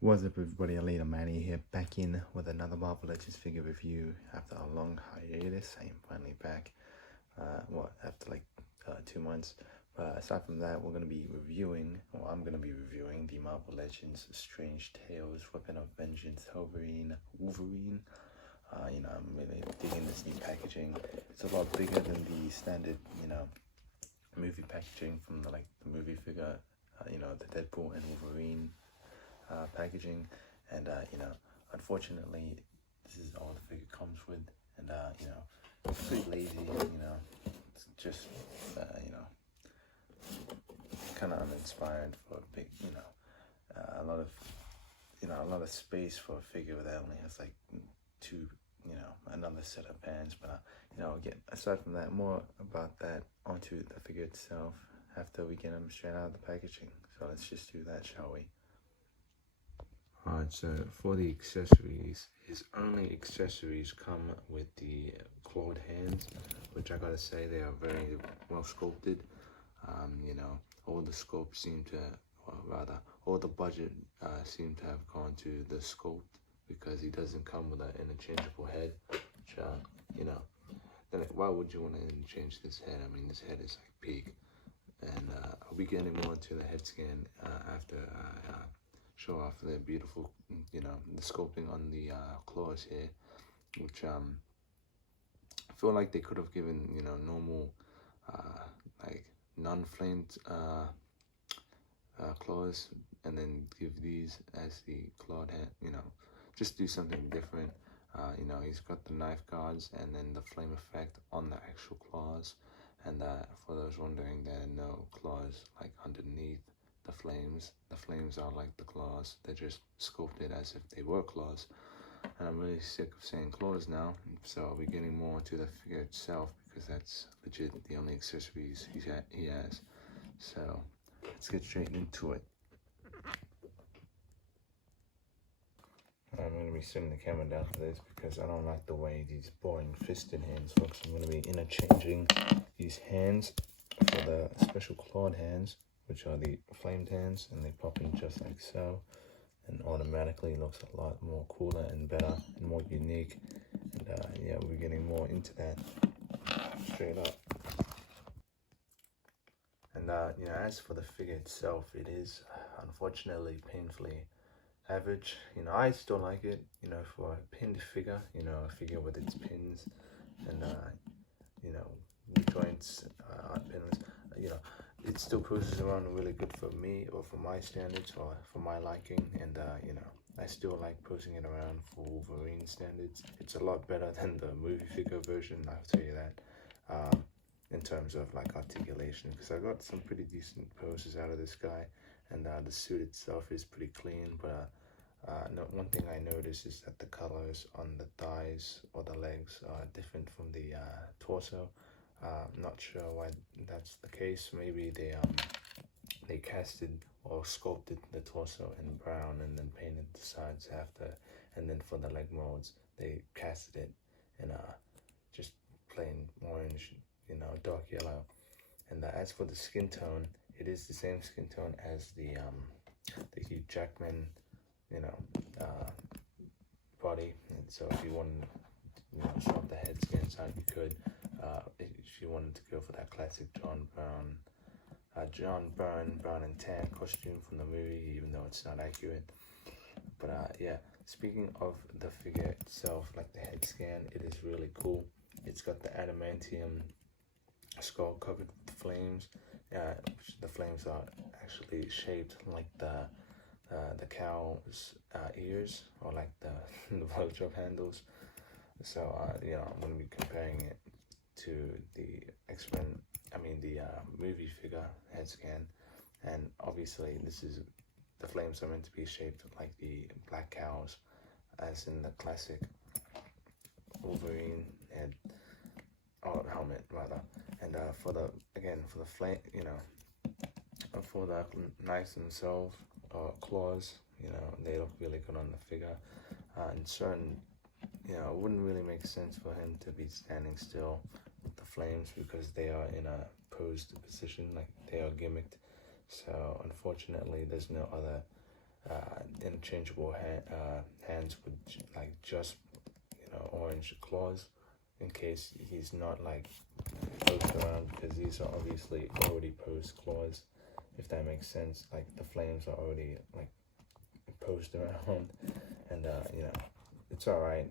What's up everybody, Alina Manny here, back in with another Marvel Legends figure review after a long hiatus. I am finally back, after like 2 months. But aside from that, we're going to be reviewing, or I'm going to be reviewing the Marvel Legends Strange Tales, Weapon of Vengeance, Hellverine, Wolverine. I'm really digging this new packaging. It's a lot bigger than the standard, movie packaging from the movie figure, the Deadpool and Wolverine packaging, and unfortunately this is all the figure comes with, and it's pretty lazy, it's just kind of uninspired for a big, a lot of a lot of space for a figure that only has like two, another set of pants. But get aside from that, more about that onto the figure itself after we get them straight out of the packaging. So let's just do that, shall we? Alright, so for the accessories, his only accessories come with the clawed hands, which I gotta say they are very well sculpted. All the sculpt seem to, or rather, all the budget seem to have gone to the sculpt, because he doesn't come with an interchangeable head, which, then why would you want to interchange this head? I mean, this head is like peak. And I'll be getting more into the head scan after show off the beautiful, the sculpting on the claws here, which I feel like they could have given, normal, like non-flamed claws, and then give these as the clawed hand, just do something different. He's got the knife guards and then the flame effect on the actual claws. And for those wondering, there are no claws like underneath the flames. The flames are like the claws. They're just sculpted as if they were claws. And I'm really sick of saying claws now, so I'll be getting more into the figure itself, because that's legit the only accessories he has. So let's get straight into it. I'm going to be setting the camera down for this because I don't like the way these boring fisted hands look. So I'm going to be interchanging these hands for the special clawed hands, which are the flamed hands, and they pop in just like so, and automatically it looks a lot more cooler and better and more unique. And yeah, we're getting more into that straight up. And as for the figure itself, it is unfortunately painfully average. I still like it, for a pinned figure, a figure with its pins and joints on pins. It still cruises around really good for me, or for my standards, or for my liking. And I still like posing it around for Wolverine standards. It's a lot better than the movie figure version, I'll tell you that, in terms of like articulation, because I got some pretty decent poses out of this guy. And the suit itself is pretty clean, but one thing I noticed is that the colors on the thighs or the legs are different from the torso. Not sure why that's the case. Maybe they casted or sculpted the torso in brown and then painted the sides after, and then for the leg molds they casted it in just plain orange, dark yellow. And as for the skin tone, it is the same skin tone as the Hugh Jackman, body. And so if you wanted to swap the head skin side, you could. If you wanted to go for that classic John Byrne brown and tan costume from the movie, even though it's not accurate. But yeah, speaking of the figure itself, like the head scan, it is really cool. It's got the adamantium skull covered with flames. The flames are actually shaped like the cow's ears, or like the blowjob handles. So I'm going to be comparing it to the movie figure head scan. And obviously the flames are meant to be shaped like the black cows, as in the classic Wolverine head, or helmet rather. And for the flame, for the knives themselves, claws, they look really good on the figure. And certain, it wouldn't really make sense for him to be standing still with the flames, because they are in a posed position, like they are gimmicked. So unfortunately there's no other interchangeable hands with like just orange claws, in case he's not like posed around, because these are obviously already posed claws, if that makes sense. Like the flames are already like posed around, and it's all right.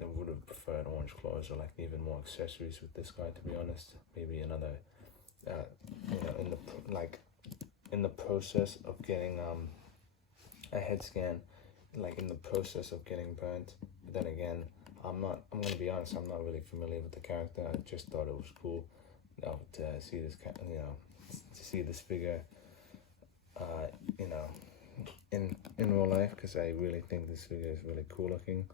I would have preferred orange claws or like even more accessories with this guy, to be honest. Maybe another, in the process of getting a head scan, like in the process of getting burnt. But then again, I'm gonna be honest, I'm not really familiar with the character. I just thought it was cool, to see this figure, in real life, because I really think this figure is really cool looking.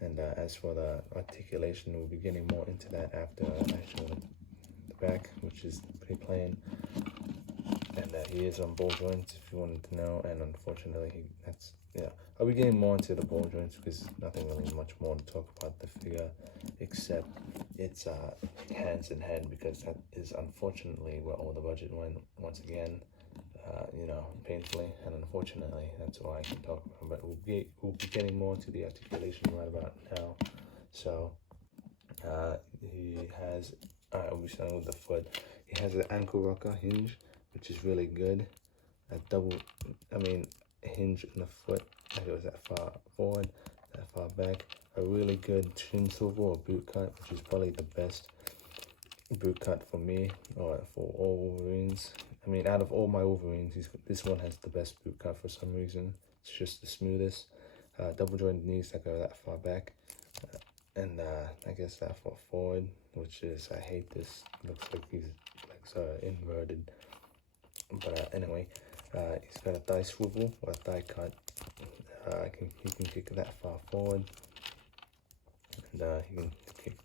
And as for the articulation, we'll be getting more into that after I show the back, which is pretty plain. And he is on ball joints, if you wanted to know. And unfortunately, I'll be getting more into the ball joints because there's nothing really much more to talk about the figure, except its hands and head, because that is unfortunately where all the budget went once again. Painfully, and unfortunately, that's all I can talk about. But we'll be getting more into the articulation right about now. So he has, we'll be starting with the foot. He has an ankle rocker hinge, which is really good. Hinge in the foot that goes that far forward, that far back. A really good shin swivel or boot cut, which is probably the best boot cut for me, or for all Wolverines. Out of all my Wolverines, this one has the best boot cut for some reason. It's just the smoothest. Double jointed knees that go that far back, and I guess that far forward, which is, I hate this. Looks like these legs are inverted. But anyway, he's got a thigh swivel or a thigh cut. He can kick that far forward, and he can kick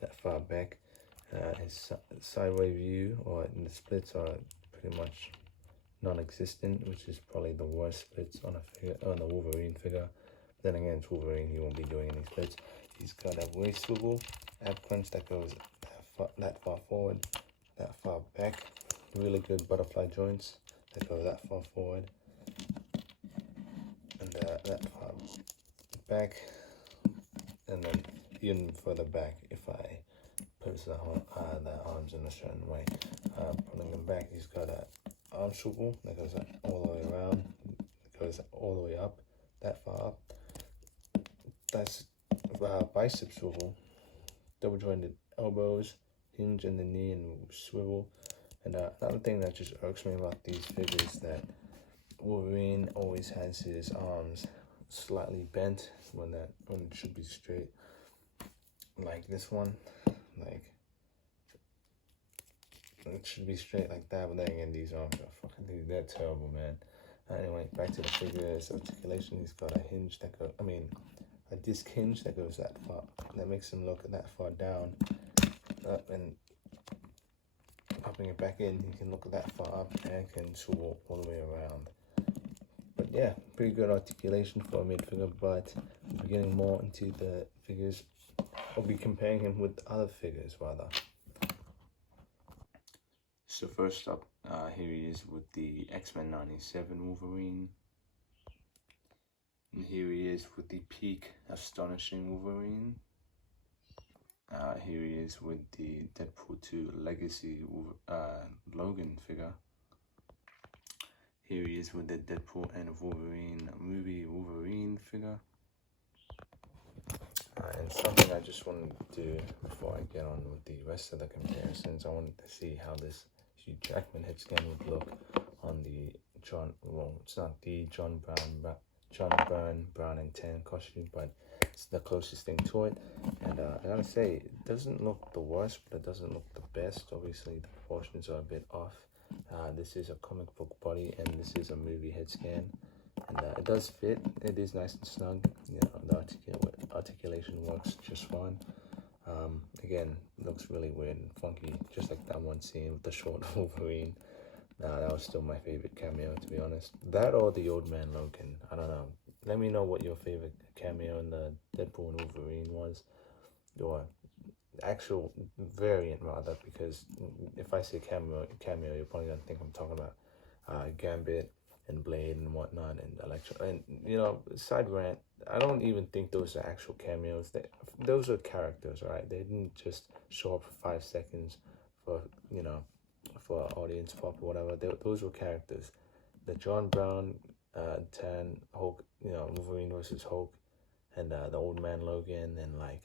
that far back. His sideways view, or the splits, are pretty much non-existent, which is probably the worst splits on a Wolverine figure. But then again, it's Wolverine, he won't be doing any splits. He's got a waist swivel, ab crunch that goes that far forward, that far back. Really good butterfly joints that go that far forward and that far back, and then even further back if I put the arms in a certain way. Pulling them back, he's got an arm swivel that goes all the way around, goes all the way up, that far up. That's bicep swivel, double jointed elbows, hinge in the knee and swivel. And another thing that just irks me about these figures is that Wolverine always has his arms slightly bent when it should be straight. Like this one, like it should be straight like that, but then again, these arms are they're terrible, man. Anyway, back to the figure's articulation. He's got a hinge that goes, a disc hinge that goes that far, that makes him look that far down, up, and popping it back in, he can look that far up and can swivel all the way around. But yeah, pretty good articulation for a mid figure, but we'll be getting more into the figures. I'll be comparing him with other figures rather. So first up, here he is with the X-Men 97 Wolverine. And here he is with the Peak Astonishing Wolverine. Here he is with the Deadpool 2 Legacy Logan figure. Here he is with the Deadpool and Wolverine movie Wolverine figure. And something I just wanted to do before I get on with the rest of the comparisons, I wanted to see how this Hugh Jackman head scan would look on the it's not the John Byrne Brown and Tan costume, but it's the closest thing to it. And I gotta say, it doesn't look the worst, but it doesn't look the best. Obviously, the proportions are a bit off. This is a comic book body, and this is a movie head scan. And it does fit. It is nice and snug. The articulation works just fine. Again, it looks really weird and funky, just like that one scene with the short Wolverine. That was still my favorite cameo, to be honest. That or the Old Man Logan. I don't know. Let me know what your favorite cameo in the Deadpool and Wolverine was, or actual variant rather, because if I say cameo, you're probably gonna think I'm talking about Gambit and Blade and whatnot, and Electro, and side rant. I don't even think those are actual cameos. Those are characters, all right? They didn't just show up for 5 seconds for for audience pop or whatever. Those were characters. The John Brown, Tan Hulk, Wolverine versus Hulk, and the Old Man Logan, and like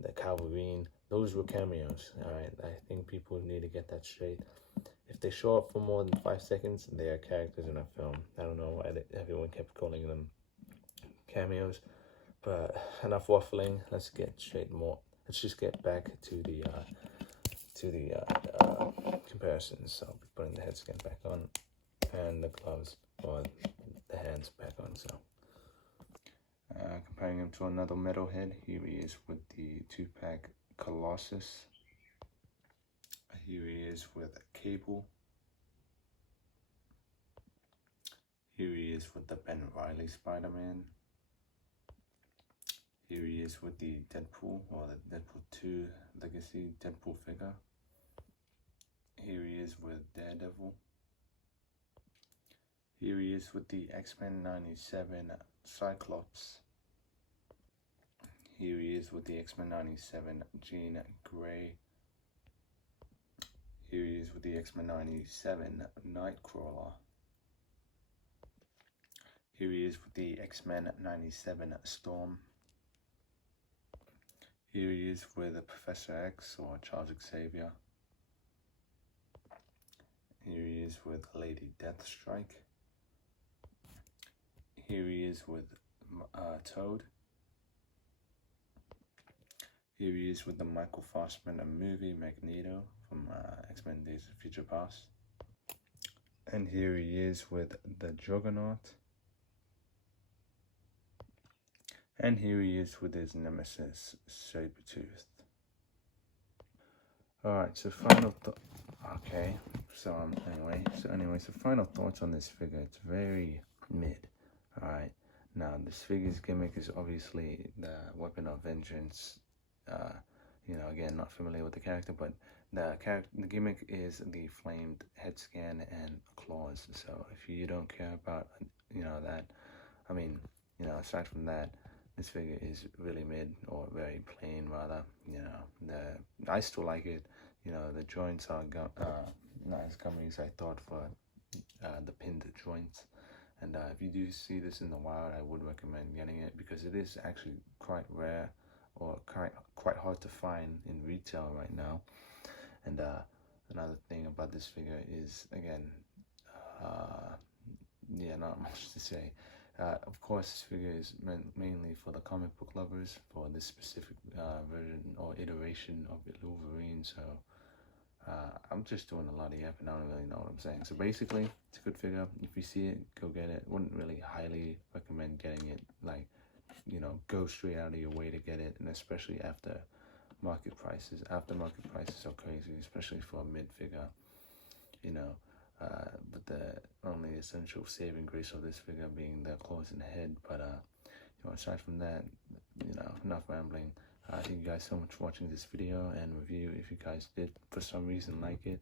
the Hellverine. Those were cameos, all right? I think people need to get that straight. If they show up for more than 5 seconds, they are characters in a film. I don't know why everyone kept calling them cameos, but enough waffling. Let's get straight more. Let's just get back to the comparisons. So I'll be putting the head scan back on, and the gloves or the hands back on. So comparing him to another metalhead, here he is with the 2-pack Colossus. Here he is with Cable. Here he is with the Ben Reilly Spider-Man. Here he is with the Deadpool, or the Deadpool 2 Legacy Deadpool figure. Here he is with Daredevil. Here he is with the X-Men 97 Cyclops. Here he is with the X-Men 97 Jean Grey. Here he is with the X-Men 97 Nightcrawler. Here he is with the X-Men 97 Storm. Here he is with Professor X, or Charles Xavier. Here he is with Lady Deathstrike. Here he is with Toad. Here he is with the Michael Fassbender movie Magneto from X-Men Days of Future Past. And here he is with the Juggernaut. And here he is with his nemesis, Sabretooth. Alright, so final final thoughts on this figure. It's very mid. Alright, now this figure's gimmick is obviously the Weapon of Vengeance. Again, not familiar with the character, but the gimmick is the flamed head scan and claws. So if you don't care about that, aside from that, this figure is really mid, or very plain rather. I still like it. The joints are not as gummy as I thought for the pinned joints. And if you do see this in the wild, I would recommend getting it, because it is actually quite rare, or quite hard to find in retail right now. And another thing about this figure is, again, not much to say. Of course, this figure is meant mainly for the comic book lovers, for this specific version or iteration of Wolverine. So I'm just doing a lot of yapping. I don't really know what I'm saying. So basically, it's a good figure. If you see it, go get it. Wouldn't really highly recommend getting it. Like, go straight out of your way to get it, and especially after market prices. Aftermarket prices are crazy, especially for a mid figure. But the only essential saving grace of this figure being the claws and head. But aside from that, enough rambling. Thank you guys so much for watching this video and review. If you guys did for some reason like it,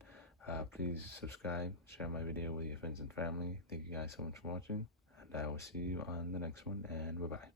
please subscribe, share my video with your friends and family. Thank you guys so much for watching, and I will see you on the next one, and bye bye.